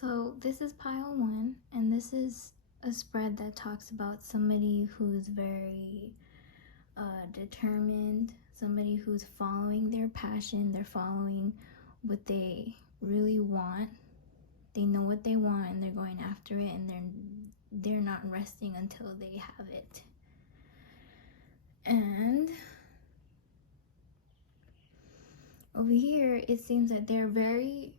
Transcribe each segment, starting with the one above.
So this is pile 1, and this is a spread that talks about somebody who's very determined, somebody who's following their passion, they're following what they really want. They know what they want and they're going after it, and they're not resting until they have it. And over here it seems that they're very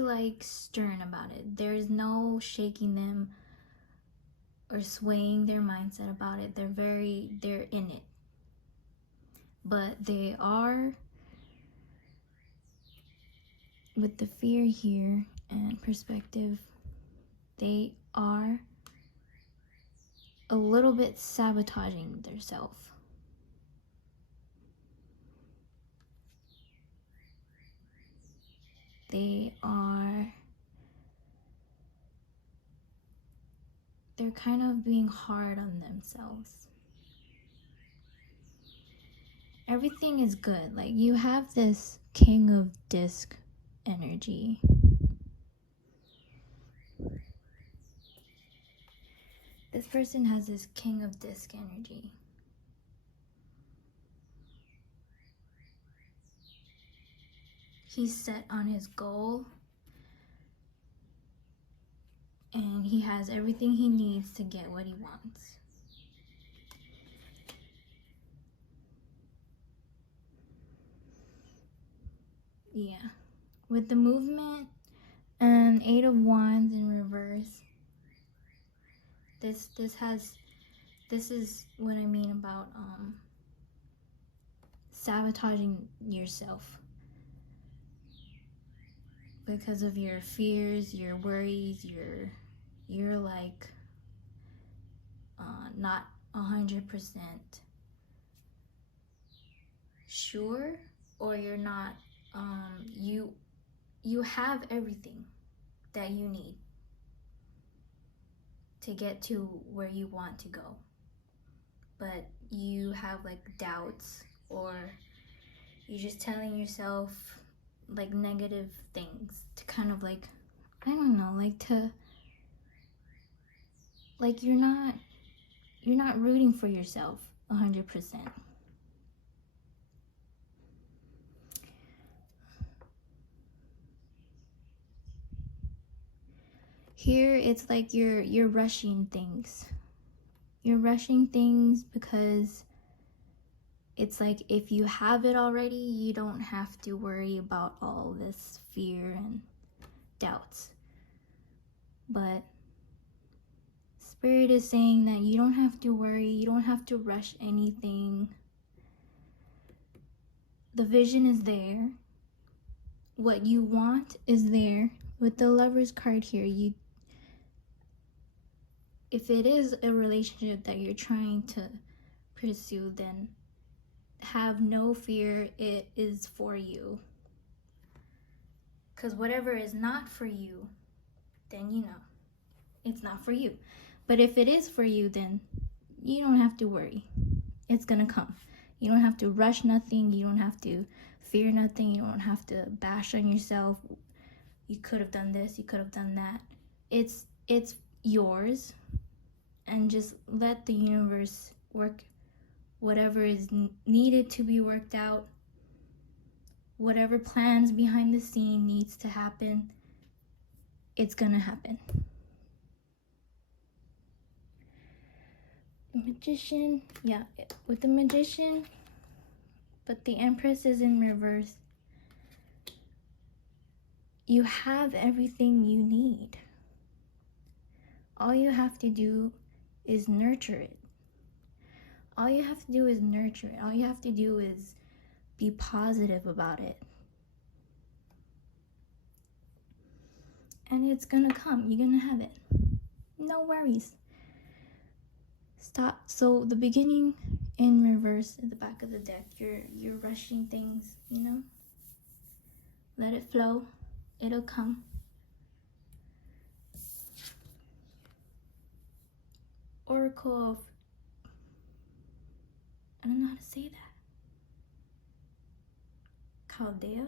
like stern about it. There's no shaking them or swaying their mindset about it. They're in it. But they are, with the fear here and perspective, they are a little bit sabotaging themselves. They're kind of being hard on themselves. Everything is good. Like, you have this king of disc energy. This person has this king of disc energy. He's set on his goal, and he has everything he needs to get what he wants. Yeah. With the movement and 8 of Wands in reverse, this is what I mean about sabotaging yourself because of your fears, your worries, you're like not 100% sure, or you're not you have everything that you need to get to where you want to go, but you have like doubts, or you're just telling yourself like negative things to kind of like, I don't know, like to, like you're not rooting for yourself 100%. Here it's like you're rushing things. You're rushing things because it's like if you have it already, you don't have to worry about all this fear and doubts. But Spirit is saying that you don't have to worry, you don't have to rush anything. The vision is there. What you want is there. With the Lover's card here, if it is a relationship that you're trying to pursue, then have no fear, it is for you. Because whatever is not for you, then you know, it's not for you. But if it is for you, then you don't have to worry. It's gonna come. You don't have to rush nothing. You don't have to fear nothing. You don't have to bash on yourself. You could have done this, you could have done that. It's yours. And just let the universe work whatever is needed to be worked out. Whatever plans behind the scene needs to happen, it's gonna happen. The Magician, yeah, with the Magician, but the Empress is in reverse. You have everything you need. All you have to do is nurture it. All you have to do is nurture it. All you have to do is be positive about it. And it's gonna come. You're gonna have it. No worries. Stop. So the beginning in reverse at the back of the deck, you're rushing things, you know? Let it flow. It'll come. Oracle of, I don't know how to say that. Chaldea?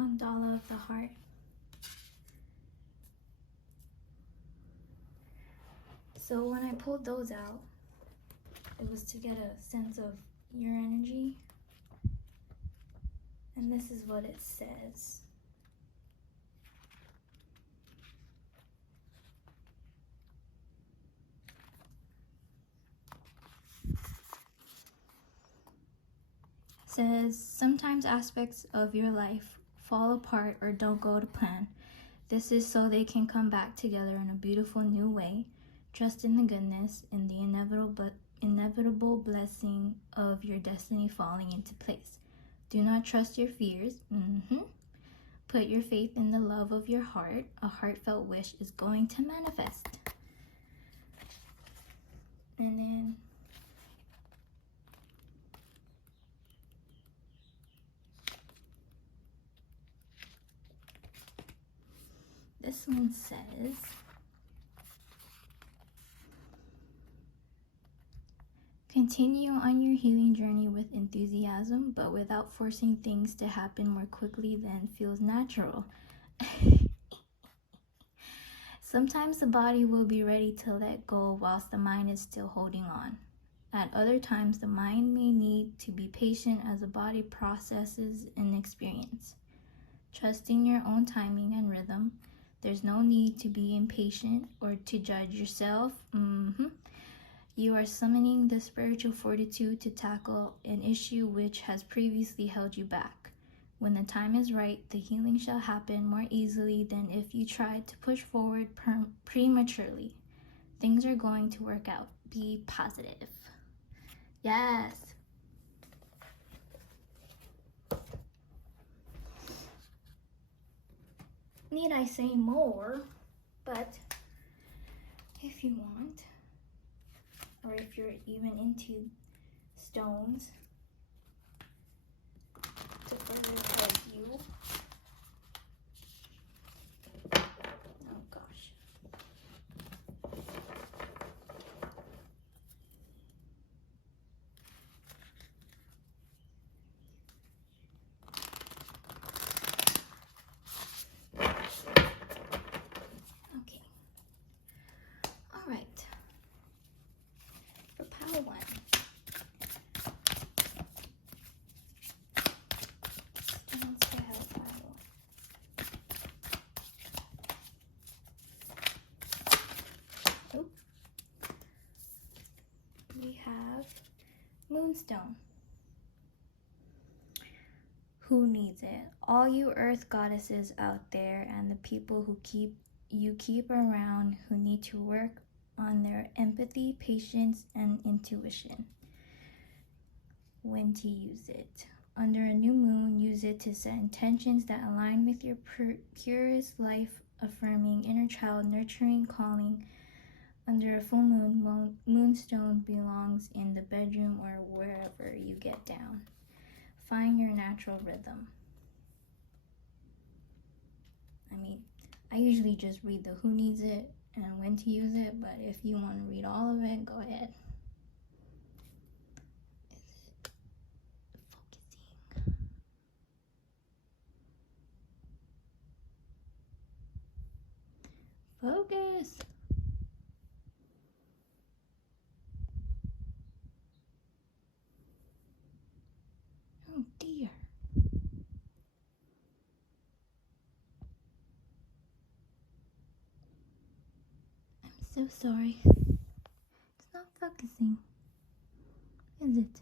mandala of the heart. So when I pulled those out, it was to get a sense of your energy. And this is what it says. It says, sometimes aspects of your life fall apart or don't go to plan. This is so they can come back together in a beautiful new way. Trust in the goodness and the inevitable blessing of your destiny falling into place. Do not trust your fears. Put your faith in the love of your heart. A heartfelt wish is going to manifest. And then this one says, continue on your healing journey with enthusiasm, but without forcing things to happen more quickly than feels natural. Sometimes the body will be ready to let go whilst the mind is still holding on. At other times, the mind may need to be patient as the body processes an experience. Trust in your own timing and rhythm. There's no need to be impatient or to judge yourself. You are summoning the spiritual fortitude to tackle an issue which has previously held you back. When the time is right, the healing shall happen more easily than if you tried to push forward prematurely. Things are going to work out. Be positive. Yes. Need I say more? But if you want, or if you're even into stones to further help you. Oh gosh. Okay. All right. For pile 1. Stones to help pile 1. Oh. We have Moonstone. Who needs it? All you earth goddesses out there and the people who keep around who need to work on their empathy, patience, and intuition. When to use it. Under a new moon, use it to set intentions that align with your purest life, affirming inner child, nurturing calling. Under a full moon, moonstone belongs in the bedroom or wherever you get down. Find your natural rhythm. I mean, I usually just read the who needs it and when to use it, but if you want to read all of it, go ahead. Is it focusing? Focus. Oh dear. I'm so sorry. It's not focusing, is it?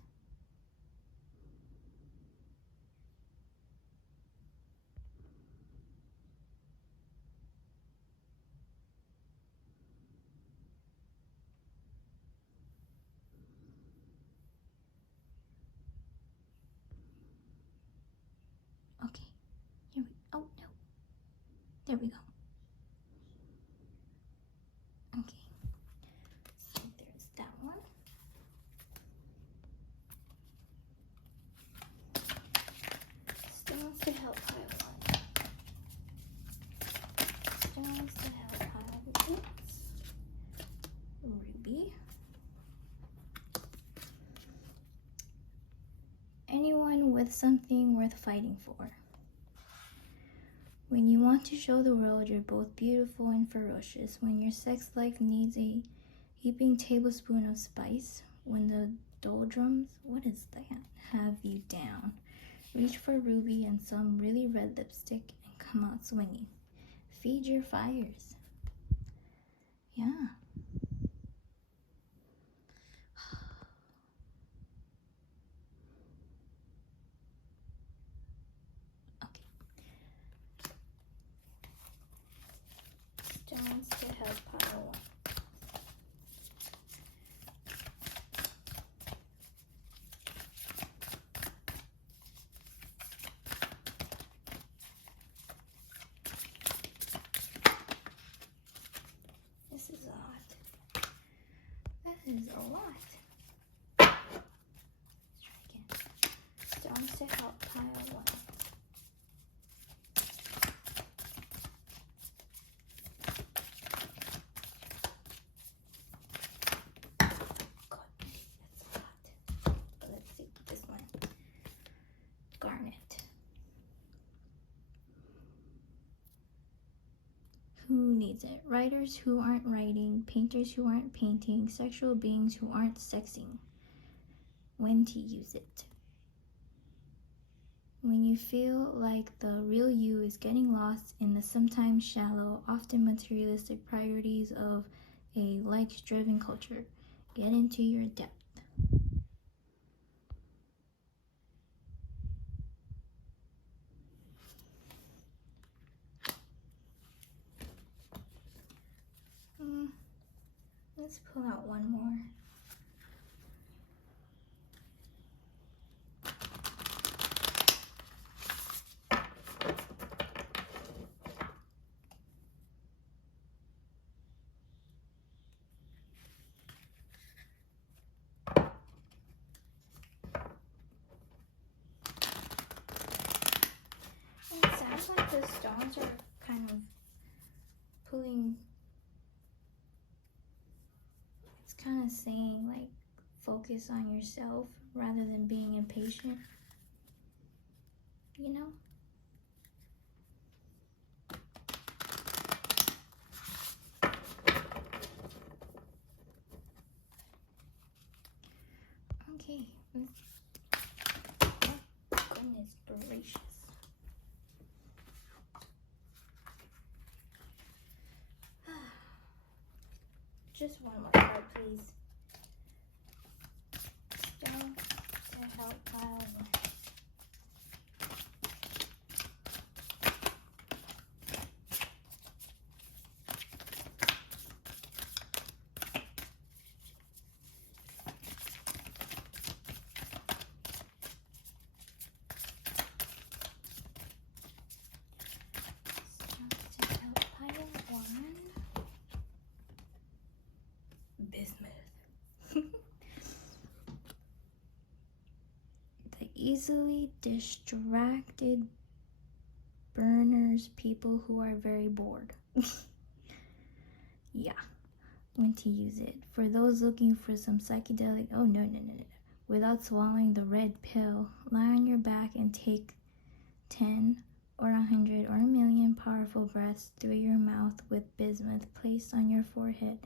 Okay. Here we oh no. There we go. Okay. So there's that one. Stones to help pile 1. Stones to help pile. Oops. Ruby. Anyone with something worth fighting for. When you want to show the world you're both beautiful and ferocious, when your sex life needs a heaping tablespoon of spice, when the doldrums, what is that, have you down, reach for ruby and some really red lipstick and come out swinging. Feed your fires. Yeah. Okay. Stones to help pile one. This is a lot. That is a lot. Let's try again. Stones to help pile one. God, that's a lot. But let's see this one. Garnet. Who needs it? Writers who aren't writing, painters who aren't painting, sexual beings who aren't sexing. When to use it. When you feel like the real you is getting lost in the sometimes shallow, often materialistic priorities of a likes-driven culture, get into your depth. Let's pull out one more. It sounds like the stones are kind of pulling. It's kind of saying like focus on yourself rather than being impatient. You know? Okay. Oh, goodness gracious. Just one more card, please. Stone to help pile one. The easily distracted burners, people who are very bored. Yeah, when to use it. For those looking for some psychedelic, oh no. Without swallowing the red pill, lie on your back and take 10 or 100 or 1,000,000 powerful breaths through your mouth with bismuth placed on your forehead.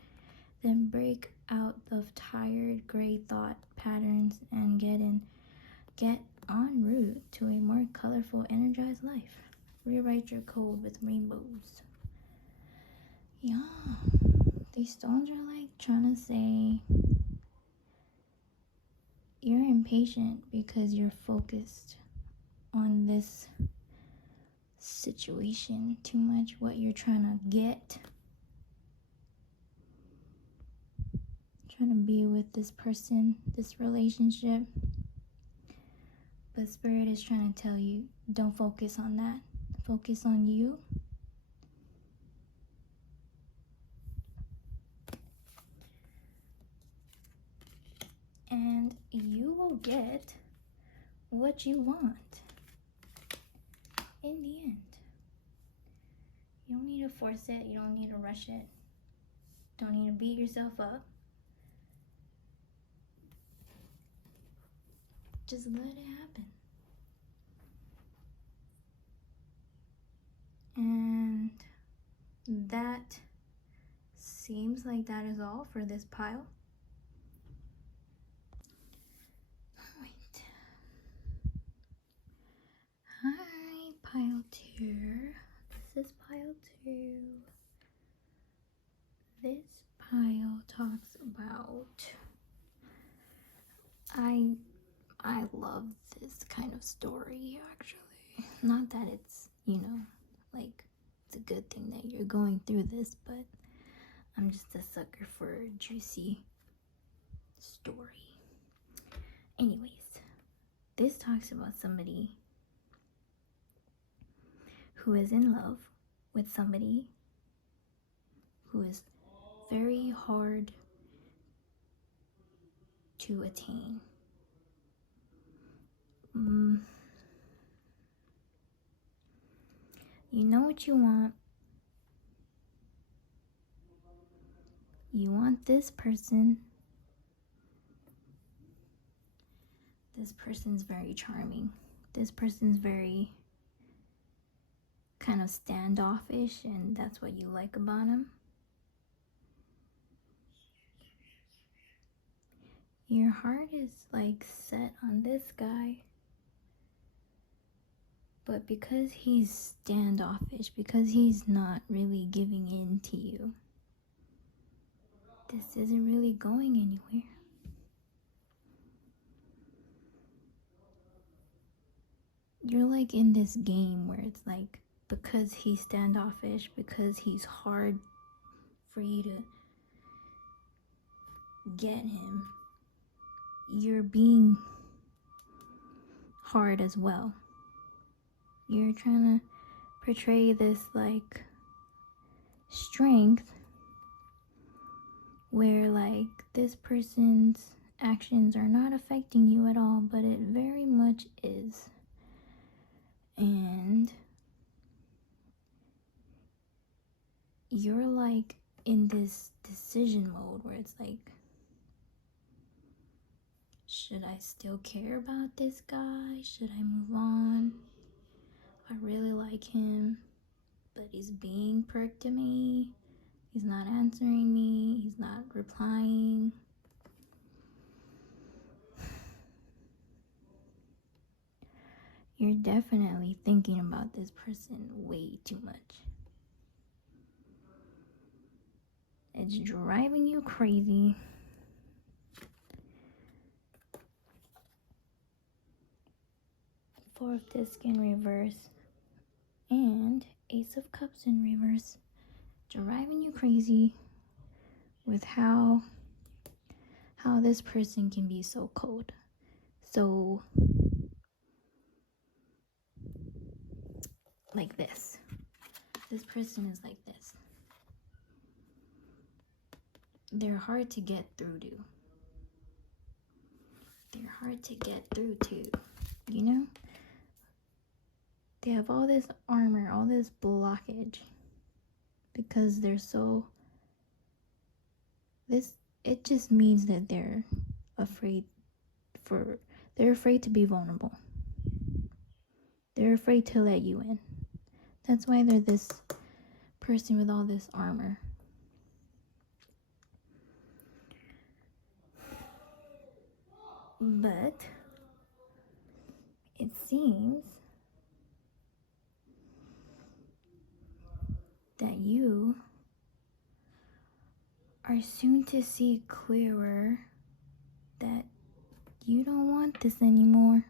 Then break out of tired gray thought patterns and get en route to a more colorful, energized life. Rewrite your code with rainbows. Yeah, these stones are like trying to say you're impatient because you're focused on this situation too much, what you're trying to get. Trying to be with this person, this relationship. But Spirit is trying to tell you, don't focus on that. Focus on you. And you will get what you want in the end. You don't need to force it. You don't need to rush it. Don't need to beat yourself up. Just let it happen. And that seems like that is all for this pile. Wait. Hi, pile 2. This is pile 2. This pile talks about... I love this kind of story, actually. Not that it's, like, it's a good thing that you're going through this, but I'm just a sucker for a juicy story. Anyways, this talks about somebody who is in love with somebody who is very hard to attain. You know what you want. You want this person. This person's very charming. This person's very kind of standoffish, and that's what you like about him. Your heart is like set on this guy. But because he's standoffish, because he's not really giving in to you, this isn't really going anywhere. You're like in this game where it's like, because he's standoffish, because he's hard for you to get him, you're being hard as well. You're trying to portray this like strength where like this person's actions are not affecting you at all, but it very much is. And you're like in this decision mode where it's like, should I still care about this guy? Should I move on? I really like him, but he's being perked to me. He's not answering me. He's not replying. You're definitely thinking about this person way too much. It's driving you crazy. Four of Discs in reverse and Ace of Cups in reverse. Driving you crazy with how this person can be so cold. So like this. This person is like this. They're hard to get through to. They're hard to get through to, you know? They have all this armor, all this blockage, because they're so... It just means that they're afraid to be vulnerable. They're afraid to let you in. That's why they're this person with all this armor. But it seems that you are soon to see clearer that you don't want this anymore.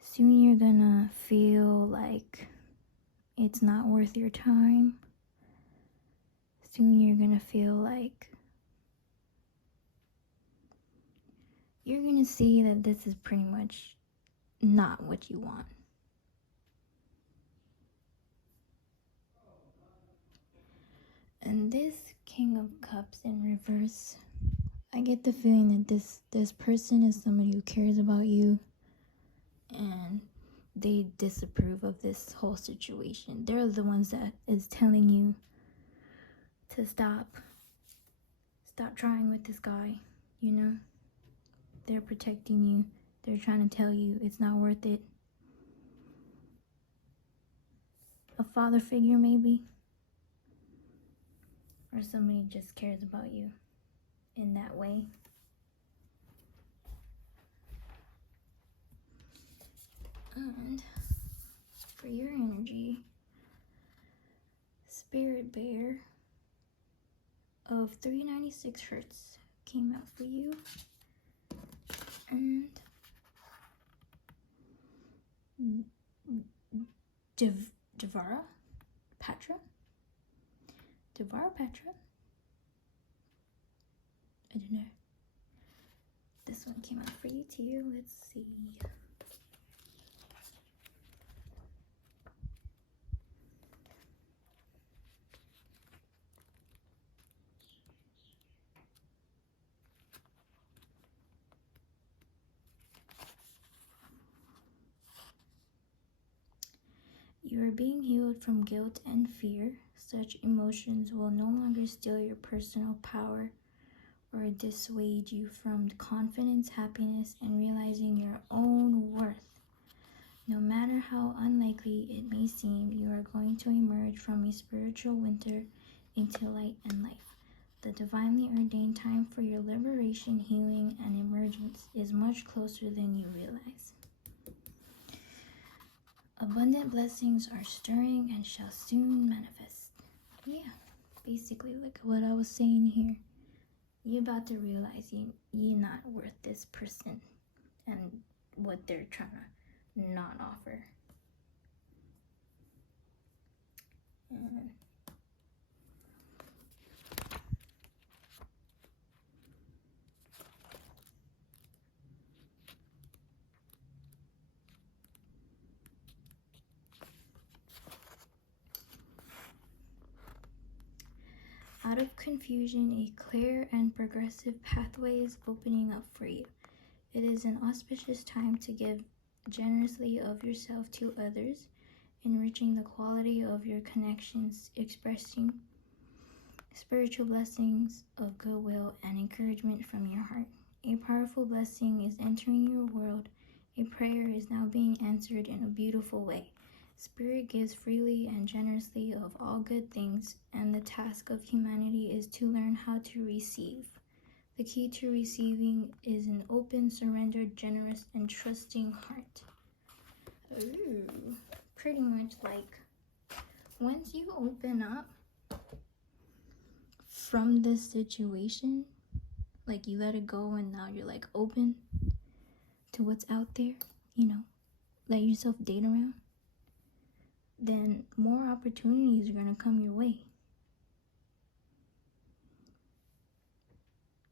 Soon you're gonna feel like it's not worth your time. Soon you're gonna feel like you're gonna see that this is pretty much not what you want. And this King of Cups in reverse, I get the feeling that this person is somebody who cares about you, and they disapprove of this whole situation. They're the ones that is telling you to stop trying with this guy, you know? They're protecting you. They're trying to tell you it's not worth it. a father figure maybe, or somebody just cares about you in that way. And for your energy, Spirit Bear of 396 Hertz came out for you. And Devara Patra. I don't know. This one came out for you too. Let's see. You are being healed from guilt and fear. Such emotions will no longer steal your personal power or dissuade you from confidence, happiness, and realizing your own worth. No matter how unlikely it may seem, you are going to emerge from a spiritual winter into light and life. The divinely ordained time for your liberation, healing, and emergence is much closer than you realize. Abundant blessings are stirring and shall soon manifest. Yeah, basically like what I was saying here. You're about to realize you're not worth this person and what they're trying to not offer. And out of confusion, a clear and progressive pathway is opening up for you. It is an auspicious time to give generously of yourself to others, enriching the quality of your connections, expressing spiritual blessings of goodwill and encouragement from your heart. A powerful blessing is entering your world. A prayer is now being answered in a beautiful way. Spirit gives freely and generously of all good things, and the task of humanity is to learn how to receive. The key to receiving is an open, surrendered, generous, and trusting heart. Ooh, pretty much like once you open up from this situation, like you let it go and now you're like open to what's out there, let yourself date around, then more opportunities are going to come your way.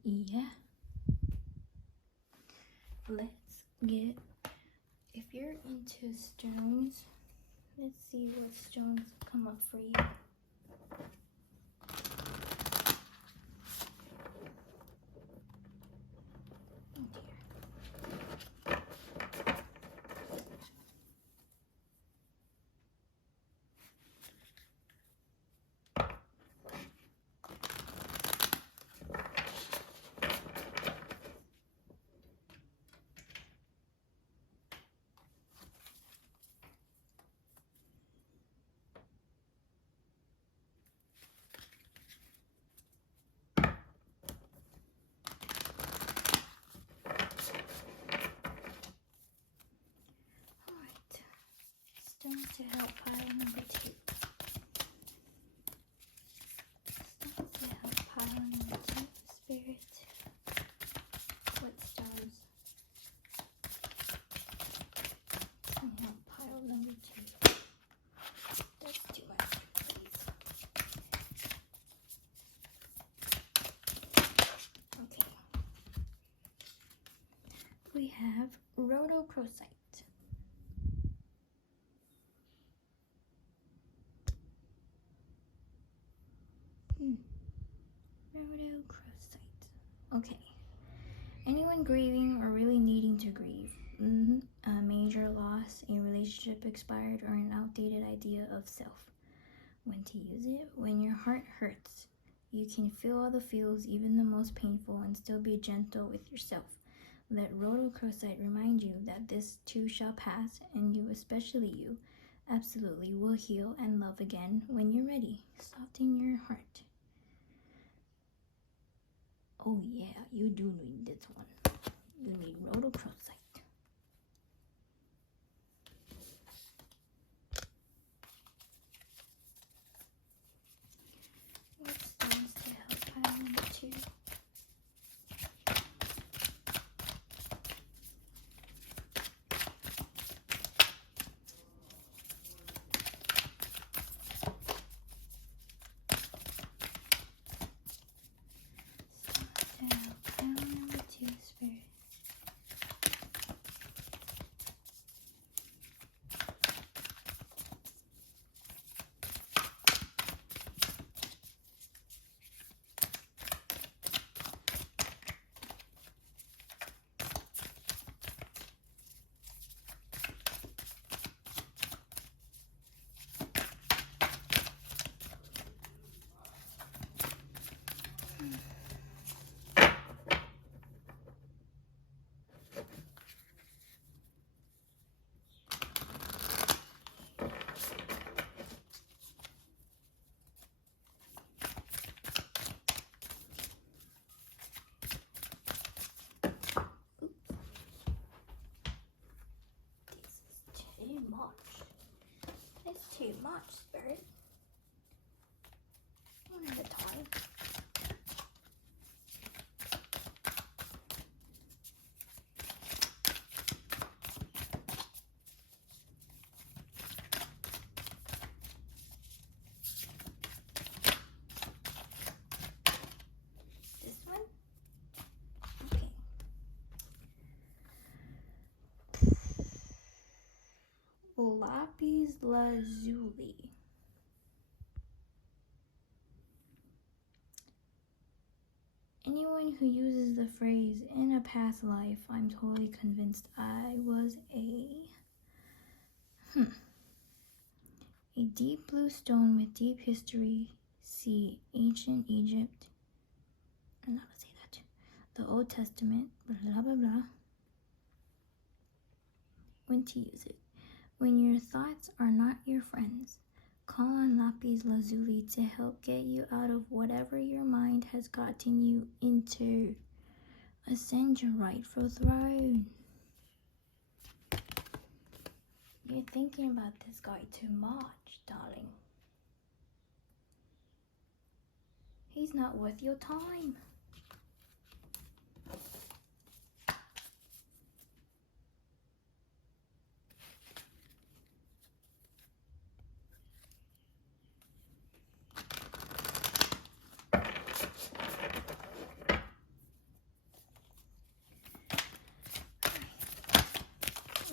Yeah. Let's get, if you're into stones, let's see what stones come up for you. Stones to help pile number 2. Stones to help pile number 2. Spirit. What stones can help pile number 2? That's too much, please. Okay. We have rhodochrosite. Rhodochrosite. Okay. Anyone grieving or really needing to grieve. A major loss, a relationship expired, or an outdated idea of self. When to use it? When your heart hurts. You can feel all the feels, even the most painful, and still be gentle with yourself. Let rhodochrosite remind you that this too shall pass, and you, especially you, absolutely will heal and love again when you're ready. Soften your heart. Oh yeah, you do need this one. You need rhodochrosite. What stones to help Alana too? It's too much, Spirit. One at a time. This one? Okay. Lapis lazuli. Anyone who uses the phrase "in a past life," I'm totally convinced I was a deep blue stone with deep history. See ancient Egypt. I'm not gonna say that. The Old Testament. Blah blah blah. When to use it. When your thoughts are not your friends, call on lapis lazuli to help get you out of whatever your mind has gotten you into. Ascend your rightful throne. You're thinking about this guy too much, darling. He's not worth your time.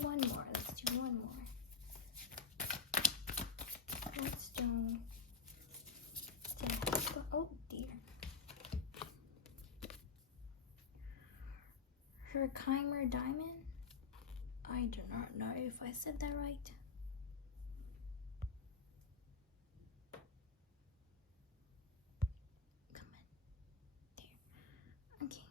One more. Let's do one more. What stone? Oh dear. Herkimer diamond? I do not know if I said that right. Come on. There. Okay.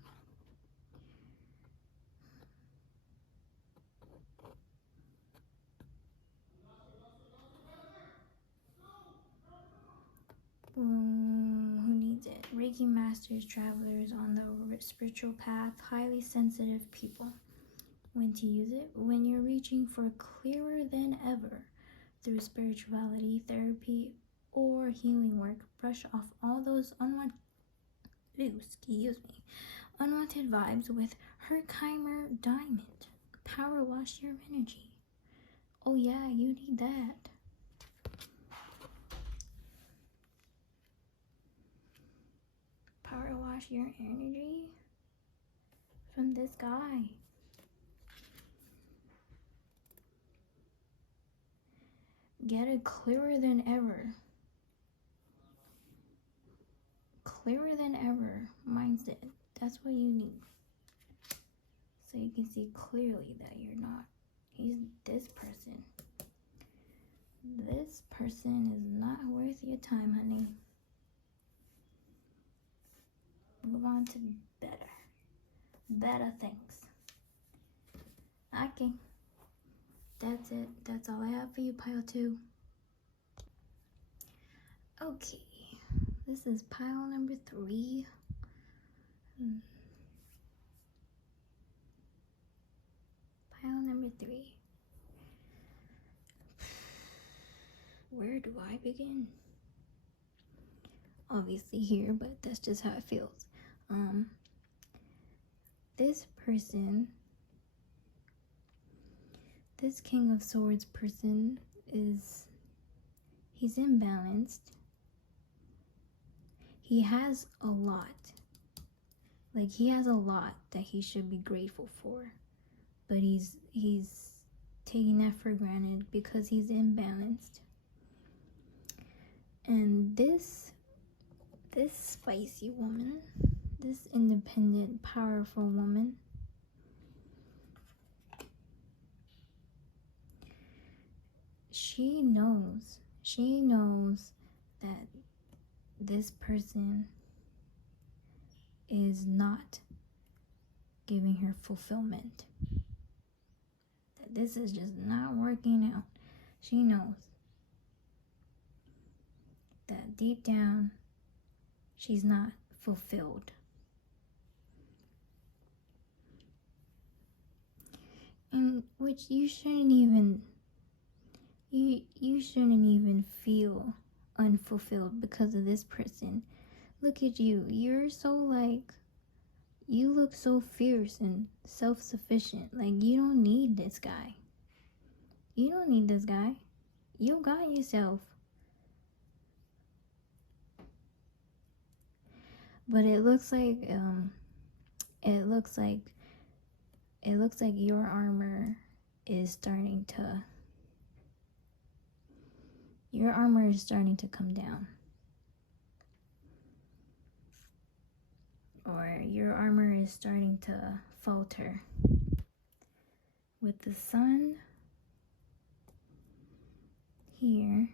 Who needs it? Reiki masters, travelers on the spiritual path, highly sensitive people. When to use it? When you're reaching for clearer than ever through spirituality, therapy, or healing work, brush off all those unwanted vibes with Herkimer diamond. Power wash your energy. Oh yeah, you need that. Power wash your energy from this guy. Get a clearer than ever. Clearer than ever mindset. That's what you need. So you can see clearly that you're not. He's this person. This person is not worth your time, honey. Move on to better things. Okay. That's it. That's all I have for you, pile 2. Okay, this is pile number 3. Pile number 3. Where do I begin? Obviously here, but that's just how it feels. This person, this King of Swords person he's imbalanced. He has a lot. Like, he has a lot that he should be grateful for. But he's taking that for granted because he's imbalanced. And this spicy woman, this independent, powerful woman, she knows that this person is not giving her fulfillment. That this is just not working out. She knows that deep down she's not fulfilled. And which you shouldn't even feel unfulfilled because of this person. Look at you. You're so like, you look so fierce and self-sufficient. Like, you don't need this guy. You don't need this guy. You got yourself. But it looks like your armor is starting to come down. Or your armor is starting to falter. With the sun here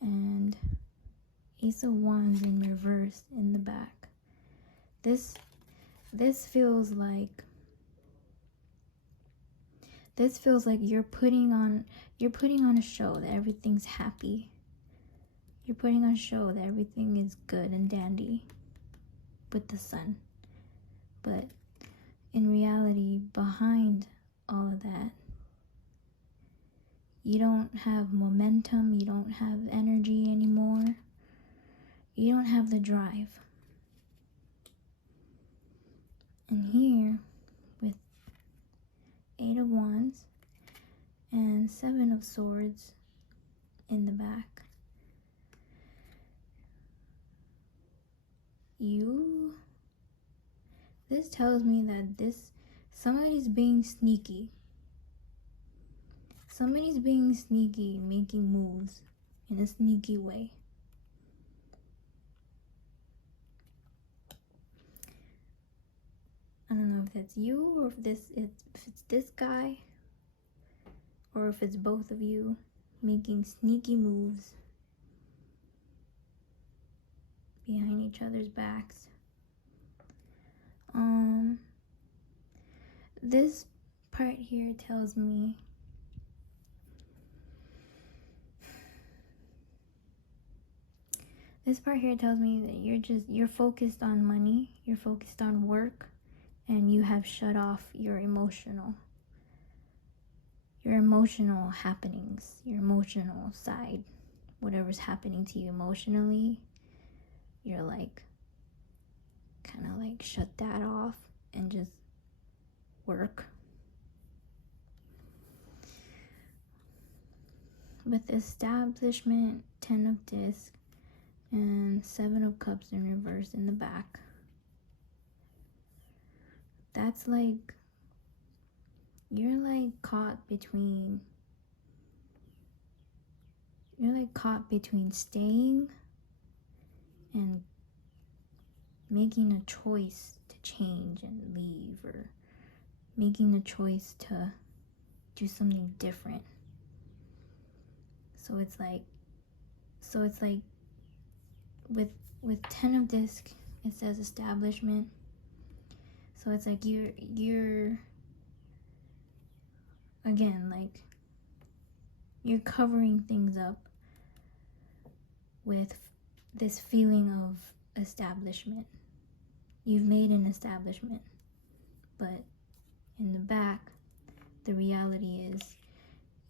and Ace of Wands in reverse in the back. This feels like you're putting on a show that everything's happy. You're putting on a show that everything is good and dandy with the sun. But in reality, behind all of that, you don't have momentum, you don't have energy anymore. You don't have the drive. And here, with 8 of Wands and 7 of Swords in the back, this tells me that somebody's being sneaky. Somebody's being sneaky, making moves in a sneaky way. I don't know if that's you, or if it's this guy, or if it's both of you making sneaky moves behind each other's backs. This part here tells me that you're focused on money, you're focused on work, and you have shut off your emotional happenings, your emotional side. Whatever's happening to you emotionally, you're like kind of like shut that off and just work. With establishment, 10 of discs, and 7 of cups in reverse in the back, that's like you're caught between staying and making a choice to change and leave, or making a choice to do something different. So it's like with 10 of disc, it says establishment. So it's like you're again, like You're covering things up with this feeling of establishment. You've made an establishment, but in the back, the reality is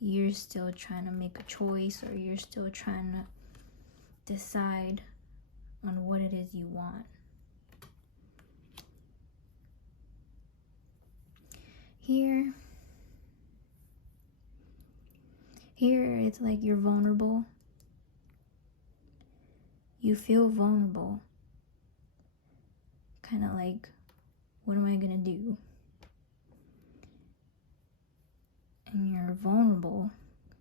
you're still trying to make a choice, or you're still trying to decide on what it is you want. Here it's like you're vulnerable. You feel vulnerable. Kind of like, what am I gonna do? And you're vulnerable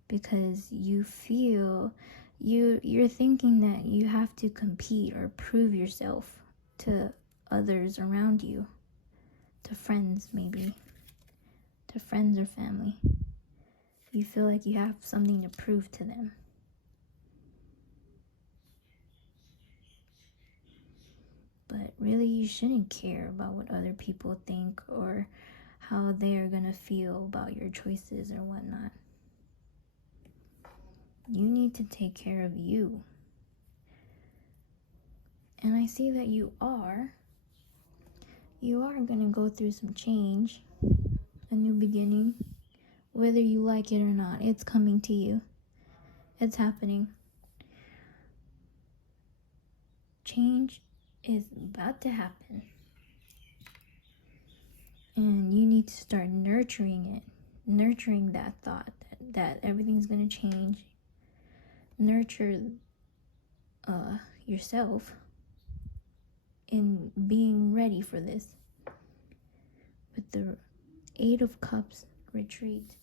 because you feel you're thinking that you have to compete or prove yourself to others around you, to friends maybe, to friends or family. You feel like you have something to prove to them. But really, you shouldn't care about what other people think or how they're gonna feel about your choices or whatnot. You need to take care of you. And I see that you are gonna go through some change, a new beginning. Whether you like it or not, it's coming to you. It's happening. Change is about to happen. And you need to start nurturing it. Nurturing that thought that everything's going to change. Nurture yourself in being ready for this. With the 8 of Cups retreat.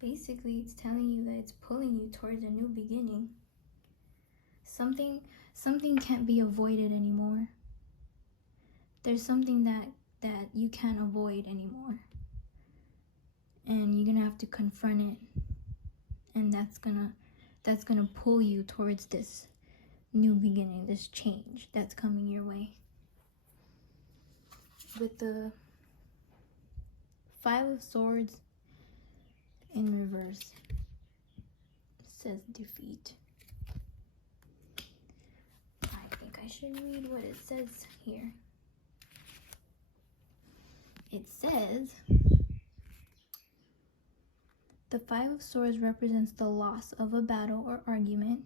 Basically, it's telling you that it's pulling you towards a new beginning. Something can't be avoided anymore. There's something that you can't avoid anymore. And you're gonna have to confront it. And that's gonna pull you towards this new beginning, this change that's coming your way. With the 5 of Swords in reverse, it says defeat. I think I should read what it says here. It says, the 5 of Swords represents the loss of a battle or argument.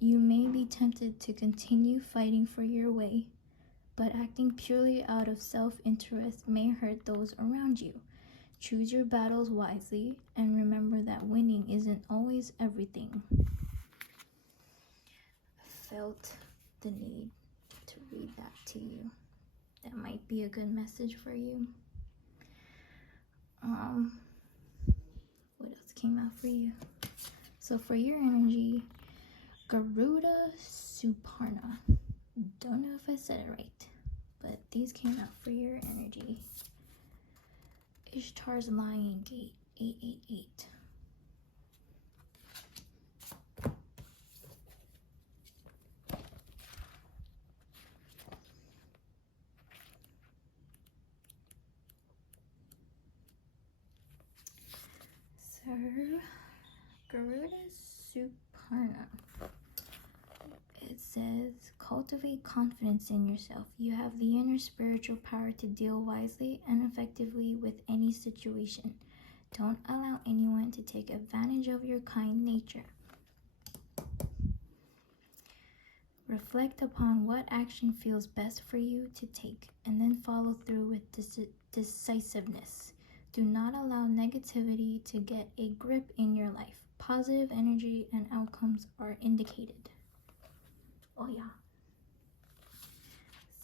You may be tempted to continue fighting for your way, but acting purely out of self-interest may hurt those around you. Choose your battles wisely, and remember that winning isn't always everything. I felt the need to read that to you. That might be a good message for you. What else came out for you? So for your energy, Garuda Suparna. Don't know if I said it right, but these came out for your energy. Ishtar's Lion Gate, 888. So, Garuda Suparna. It says, cultivate confidence in yourself. You have the inner spiritual power to deal wisely and effectively with any situation. Don't allow anyone to take advantage of your kind nature. Reflect upon what action feels best for you to take, and then follow through with decisiveness. Do not allow negativity to get a grip in your life. Positive energy and outcomes are indicated. Oh yeah.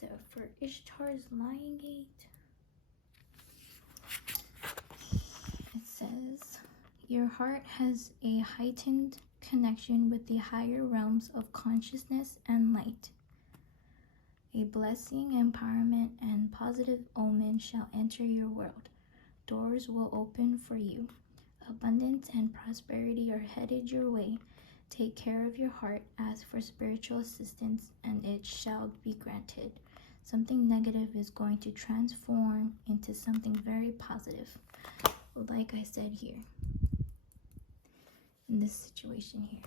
So for Ishtar's Lion Gate, it says, your heart has a heightened connection with the higher realms of consciousness and light. A blessing, empowerment, and positive omen shall enter your world. Doors will open for you. Abundance and prosperity are headed your way. Take care of your heart, ask for spiritual assistance, and it shall be granted. Something negative is going to transform into something very positive. Like I said here, in this situation here.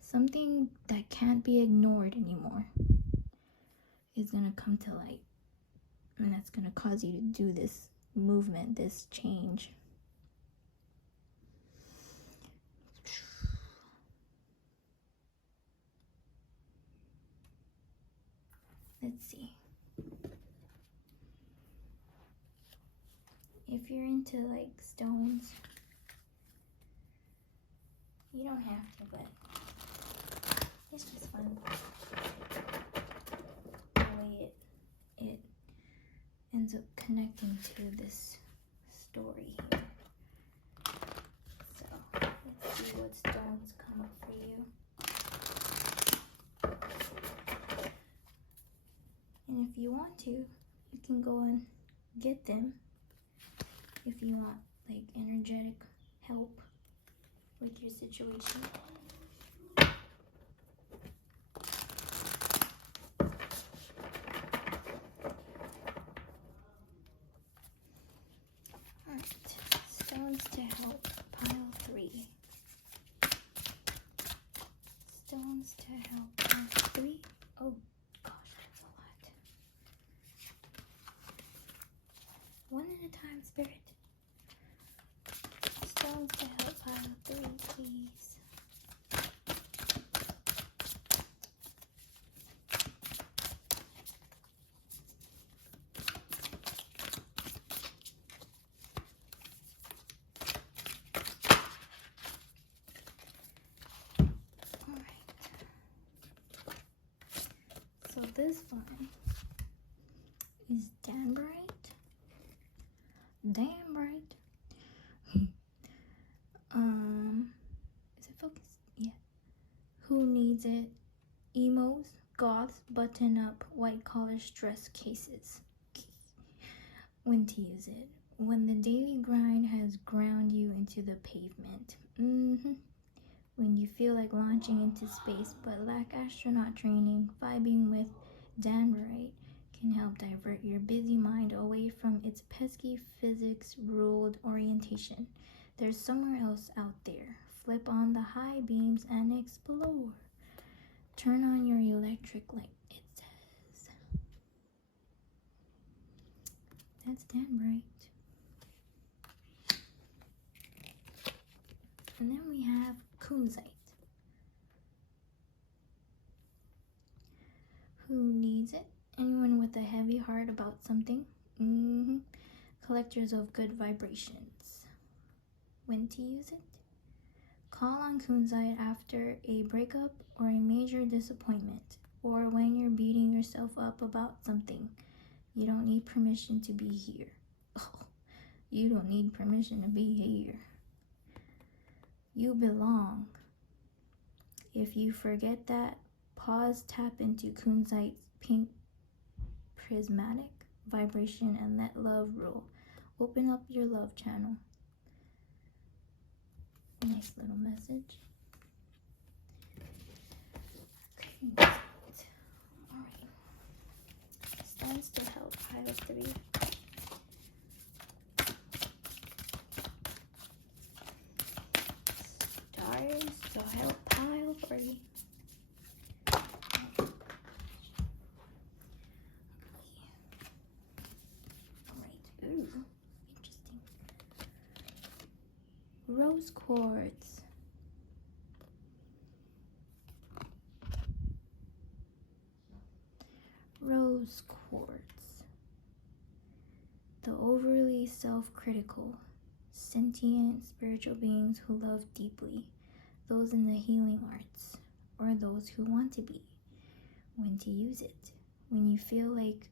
Something that can't be ignored anymore is going to come to light. And that's going to cause you to do this movement, this change. Let's see. If you're into like stones, you don't have to, but it's just fun. The way it ends up connecting to this story here. So let's see what stones come up for you. And if you want to, you can go and get them if you want like energetic help with your situation. Alright, stones to help, pile 3. Stones to help, pile 3. Oh gosh, that's a lot. One at a time, Spirit. Stones to help, pile 3, please. So this one is damn bright. Damn bright. Is it focused? Yeah. Who needs it? Emos, goths, button up, white collar stress cases. When to use it. When the daily grind has ground you into the pavement. When you feel like launching into space but lack astronaut training, vibing with Danbarite can help divert your busy mind away from its pesky physics-ruled orientation. There's somewhere else out there. Flip on the high beams and explore. Turn on your electric light, it says. That's Danbarite. And then we have kunzite. Who needs it? Anyone with a heavy heart about something? Collectors of good vibrations. When to use it? Call on kunzite after a breakup or a major disappointment, or when you're beating yourself up about something. You don't need permission to be here. Oh, you don't need permission to be here. You belong. If you forget that, pause, tap into kunzite's pink prismatic vibration and let love rule. Open up your love channel. Nice little message. Okay. Alright. Stones to help, pile 3. Stars to help, pile 3. Alright, ooh, interesting. Rose quartz. Rose quartz. The overly self-critical, sentient spiritual beings who love deeply, those in the healing arts, or those who want to be. When to use it. When you feel like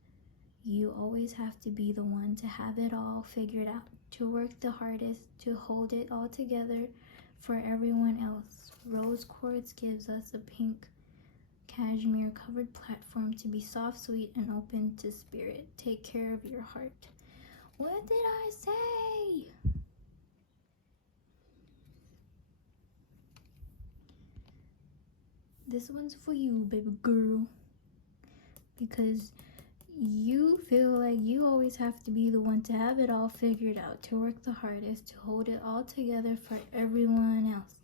you always have to be the one to have it all figured out, to work the hardest, to hold it all together for everyone else. Rose quartz gives us a pink cashmere covered platform to be soft, sweet, and open to spirit. Take care of your heart. What did I say? This one's for you, baby girl. Because you feel like you always have to be the one to have it all figured out, to work the hardest, to hold it all together for everyone else.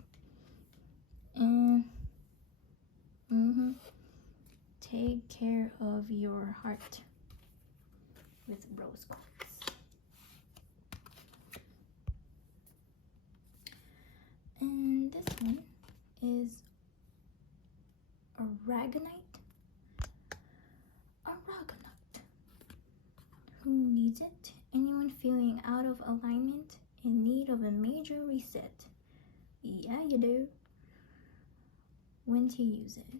And take care of your heart with rose quartz. And this one is aragonite. Who needs it? Anyone feeling out of alignment, in need of a major reset? Yeah, you do. When to use it?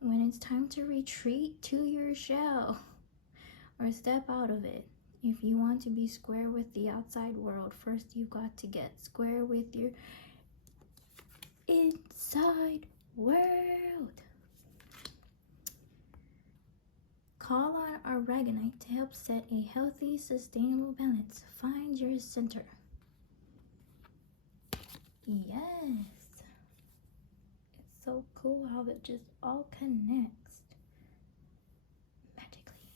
When it's time to retreat to your shell or step out of it. If you want to be square with the outside world, first you've got to get square with your inside world. Call on aragonite to help set a healthy, sustainable balance. Find your center. Yes. It's so cool how it just all connects magically.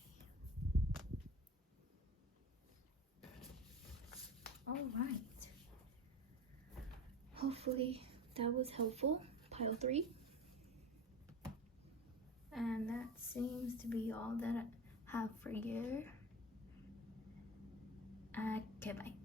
All right. Hopefully that was helpful. Pile 3. And that seems to be all that I have for you. Okay, bye.